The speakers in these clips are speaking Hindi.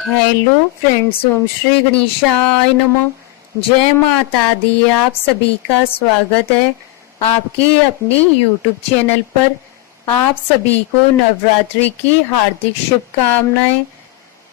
हेलो फ्रेंड्स, ओम श्री गणेशाय नमः। जय माता दी। आप सभी का स्वागत है आपके अपने यूट्यूब चैनल पर। आप सभी को नवरात्रि की हार्दिक शुभकामनाएं।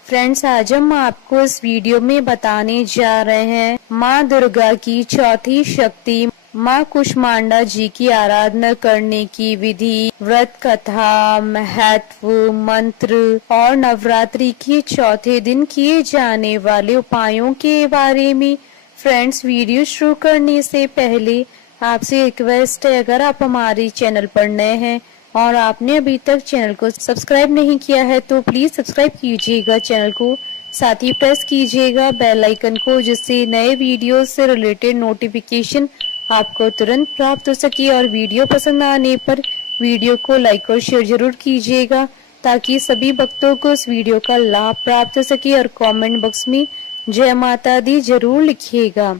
फ्रेंड्स, आज हम आपको इस वीडियो में बताने जा रहे हैं माँ दुर्गा की चौथी शक्ति माँ कुष्मांडा जी की आराधना करने की विधि, व्रत कथा, महत्व, मंत्र और नवरात्रि के चौथे दिन किए जाने वाले उपायों के बारे में। फ्रेंड्स, वीडियो शुरू करने से पहले आपसे रिक्वेस्ट है, अगर आप हमारे चैनल पर नए हैं और आपने अभी तक चैनल को सब्सक्राइब नहीं किया है तो प्लीज सब्सक्राइब कीजिएगा चैनल को, साथ ही प्रेस कीजिएगा बेल आइकन को, जिससे नए वीडियो से रिलेटेड नोटिफिकेशन आपको तुरंत प्राप्त हो सके। और वीडियो पसंद आने पर वीडियो को लाइक और शेयर जरूर कीजिएगा ताकि सभी भक्तों को इस वीडियो का लाभ प्राप्त हो सके। और कमेंट बॉक्स में जय माता दी जरूर लिखिएगा।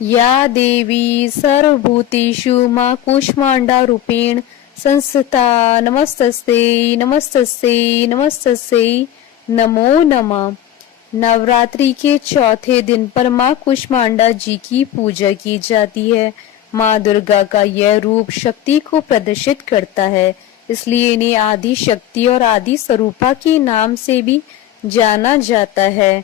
या देवी सर्वभूतेषु माँ कूष्मांडा रूपेण संस्थिता नमस्तस्यै नमस्तस्यै नमस्तस्यै नमो नमः। नवरात्रि के चौथे दिन पर माँ कुष्मांडा जी की पूजा की जाती है। माँ दुर्गा का यह रूप शक्ति को प्रदर्शित करता है, इसलिए इन्हें आदि शक्ति और आदि स्वरूपा के नाम से भी जाना जाता है।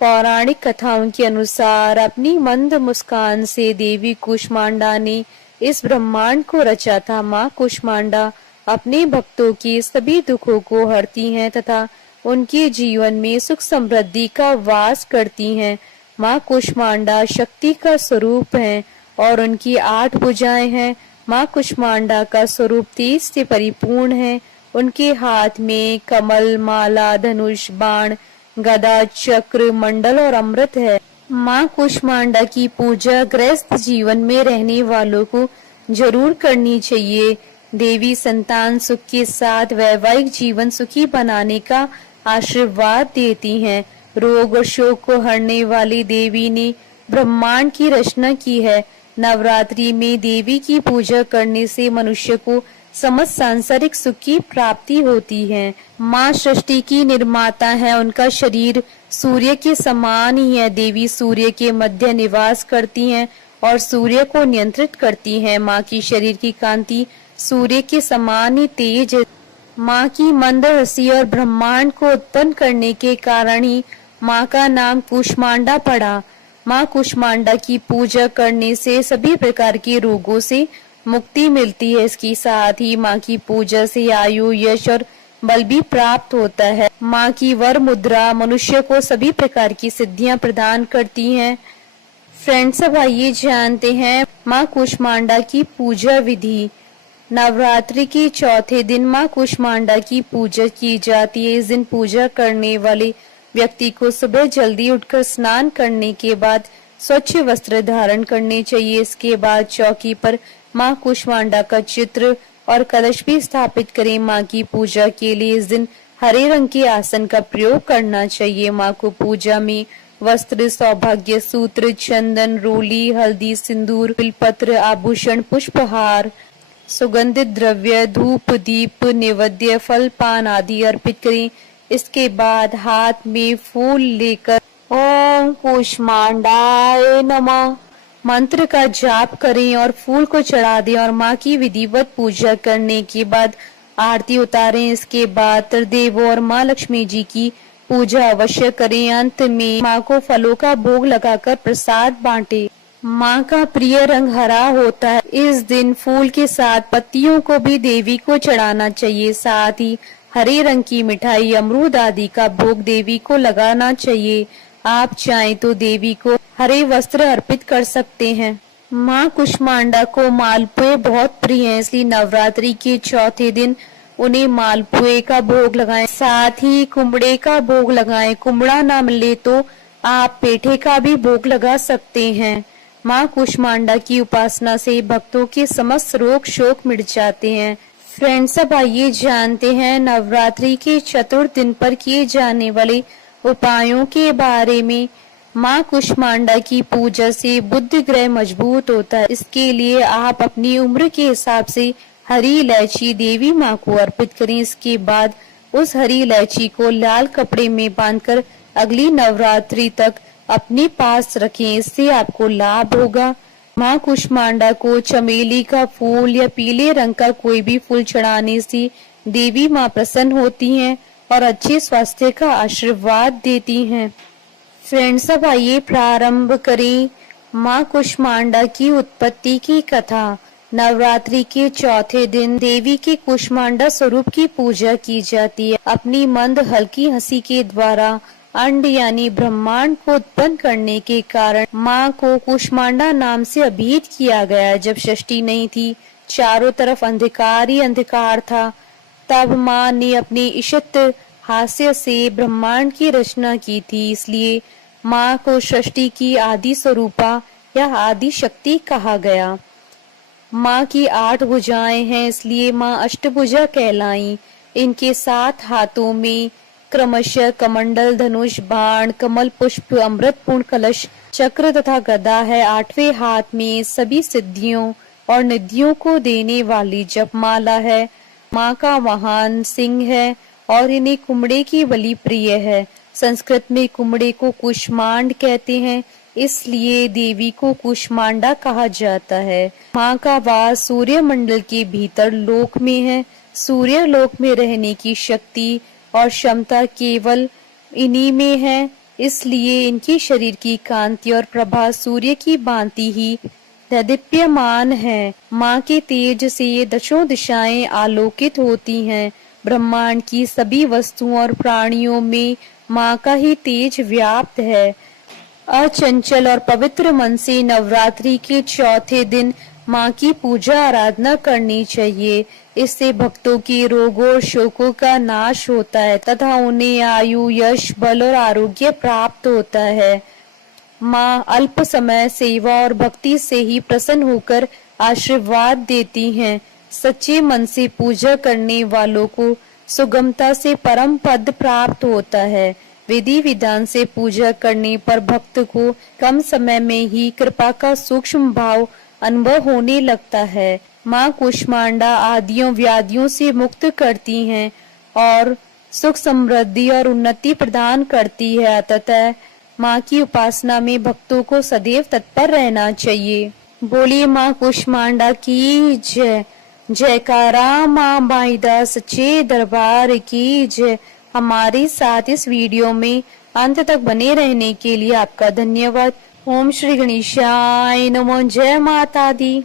पौराणिक कथाओं के अनुसार अपनी मंद मुस्कान से देवी कुष्मांडा ने इस ब्रह्मांड को रचा था। माँ कुष्मांडा अपने भक्तों के सभी दुखों को हरती हैं तथा उनके जीवन में सुख समृद्धि का वास करती हैं। माँ कुष्मांडा शक्ति का स्वरूप है और उनकी 8 भुजाएं हैं। माँ कुष्मांडा का स्वरूप तेज से परिपूर्ण है। उनके हाथ में कमल, माला, धनुष, बाण, गदा, चक्र, मंडल और अमृत है। माँ कुष्मांडा की पूजा गृहस्थ जीवन में रहने वालों को जरूर करनी चाहिए। देवी संतान सुख के साथ वैवाहिक जीवन सुखी बनाने का आशीर्वाद देती हैं। रोग और शोक को हरने वाली देवी ने ब्रह्मांड की रचना की है। नवरात्रि में देवी की पूजा करने से मनुष्य को समस्त सांसारिक सुख की प्राप्ति होती है। माँ सृष्टि की निर्माता है। उनका शरीर सूर्य के समान ही है। देवी सूर्य के मध्य निवास करती हैं और सूर्य को नियंत्रित करती हैं। माँ की शरीर की कांति सूर्य के समान ही तेज है। माँ की मंद हंसी और ब्रह्मांड को उत्पन्न करने के कारण ही माँ का नाम कुष्मांडा पड़ा। माँ कुष्मांडा की पूजा करने से सभी प्रकार के रोगों से मुक्ति मिलती है। इसके साथ ही माँ की पूजा से आयु, यश और बल भी प्राप्त होता है। माँ की वर मुद्रा मनुष्य को सभी प्रकार की सिद्धियां प्रदान करती हैं। फ्रेंड्स, अब आइए जानते हैं माँ कुष्मांडा की पूजा विधि। नवरात्रि के चौथे दिन माँ कुष्मांडा की पूजा की जाती है। इस दिन पूजा करने वाले व्यक्ति को सुबह जल्दी उठकर स्नान करने के बाद स्वच्छ वस्त्र धारण करने चाहिए। इसके बाद चौकी पर माँ कुष्मांडा का चित्र और कलश भी स्थापित करें। माँ की पूजा के लिए इस दिन हरे रंग के आसन का प्रयोग करना चाहिए। माँ को पूजा में वस्त्र, सौभाग्य सूत्र, चंदन, रोली, हल्दी, सिंदूर, बिलपत्र, आभूषण, पुष्पहार, सुगंधित द्रव्य, धूप, दीप, नैवेद्य, फल, पान आदि अर्पित करें। इसके बाद हाथ में फूल लेकर ओम कुष्मांडाय नमः मंत्र का जाप करें और फूल को चढ़ा दें और माँ की विधिवत पूजा करने के बाद आरती उतारें। इसके बाद त्रिदेव और माँ लक्ष्मी जी की पूजा अवश्य करें। अंत में माँ को फलों का भोग लगाकर प्रसाद बांटे। माँ का प्रिय रंग हरा होता है। इस दिन फूल के साथ पत्तियों को भी देवी को चढ़ाना चाहिए। साथ ही हरे रंग की मिठाई, अमरूद आदि का भोग देवी को लगाना चाहिए। आप चाहें तो देवी को हरे वस्त्र अर्पित कर सकते हैं। माँ कुष्मांडा को मालपुए बहुत प्रिय हैं, इसलिए नवरात्रि के चौथे दिन उन्हें मालपुए का भोग लगाएं। साथ ही कुमड़े का भोग लगाएं। कुमड़ा ना मिले तो आप पेठे का भी भोग लगा सकते हैं। माँ कुष्मांडा की उपासना से भक्तों के समस्त रोग शोक मिट जाते हैं। फ्रेंड्स, अब आइए जानते हैं नवरात्रि के चतुर्थ दिन पर किए जाने वाले उपायों के बारे में। माँ कुष्मांडा की पूजा से बुद्धि ग्रह मजबूत होता है। इसके लिए आप अपनी उम्र के हिसाब से हरी इलायची देवी माँ को अर्पित करें। इसके बाद उस हरी इलायची को लाल कपड़े में बांधकर अगली नवरात्रि तक अपने पास रखें, इससे आपको लाभ होगा। माँ कुष्मांडा को चमेली का फूल या पीले रंग का कोई भी फूल चढ़ाने से देवी माँ प्रसन्न होती हैं और अच्छे स्वास्थ्य का आशीर्वाद देती हैं। फ्रेंड्स, अब आइए प्रारंभ करें माँ कुष्मांडा की उत्पत्ति की कथा। नवरात्रि के चौथे दिन देवी के कुष्मांडा स्वरूप की पूजा की जाती है। अपनी मंद हल्की हंसी के द्वारा अंड यानी ब्रह्मांड को उत्पन्न करने के कारण माँ को कुष्मांडा नाम से अभिहित किया गया। जब षष्ठी नहीं थी, चारों तरफ अंधकार ही अंधकार था, तब माँ ने अपने इष्ट हास्य से ब्रह्मांड की रचना की थी। इसलिए माँ को सृष्टि की आदि स्वरूपा या आदि शक्ति कहा गया। माँ की 8 भुजाएं हैं, इसलिए माँ अष्टभुजा कहलाई। इनके 7 हाथों में क्रमशः कमंडल, धनुष, बाण, कमल पुष्प, अमृतपूर्ण कलश, चक्र तथा गदा है। 8वें हाथ में सभी सिद्धियों और निधियों को देने वाली जपमाला है। माँ का वाहन सिंह है और इन्हें कुमड़े की बलि प्रिय है। संस्कृत में कुमड़े को कुष्मांड कहते हैं, इसलिए देवी को कुष्मांडा कहा जाता है। माँ का वास सूर्य मंडल के भीतर लोक में है। सूर्य लोक में रहने की शक्ति और क्षमता केवल इन्हीं में है, इसलिए इनकी शरीर की कांति और प्रभा सूर्य की भांति ही दैदीप्यमान है। माँ के तेज से ये दशों दिशाएं आलोकित होती हैं। ब्रह्मांड की सभी वस्तुओं और प्राणियों में माँ का ही तेज व्याप्त है। अचंचल और पवित्र मन से नवरात्रि के चौथे दिन माँ की पूजा आराधना करनी चाहिए। इससे भक्तों के रोगों और शोकों का नाश होता है तथा उन्हें आयु, यश, बल और आरोग्य प्राप्त होता है। माँ अल्प समय सेवा और भक्ति से ही प्रसन्न होकर आशीर्वाद देती हैं। सच्चे मन से पूजा करने वालों को सुगमता से परम पद प्राप्त होता है। विधि विधान से पूजा करने पर भक्त को कम समय में ही कृपा का सूक्ष्म भाव अनुभव होने लगता है। माँ कुष्मांडा आदियों व्याधियों से मुक्त करती हैं और सुख, समृद्धि और उन्नति प्रदान करती है। अतः माँ की उपासना में भक्तों को सदैव तत्पर रहना चाहिए। बोलिए माँ कुष्मांडा की जय। जयकारा माँ बाईदा सच्चे दरबार की जय। हमारे साथ इस वीडियो में अंत तक बने रहने के लिए आपका धन्यवाद। ओम श्री गणेशाय नमः। जय माता दी।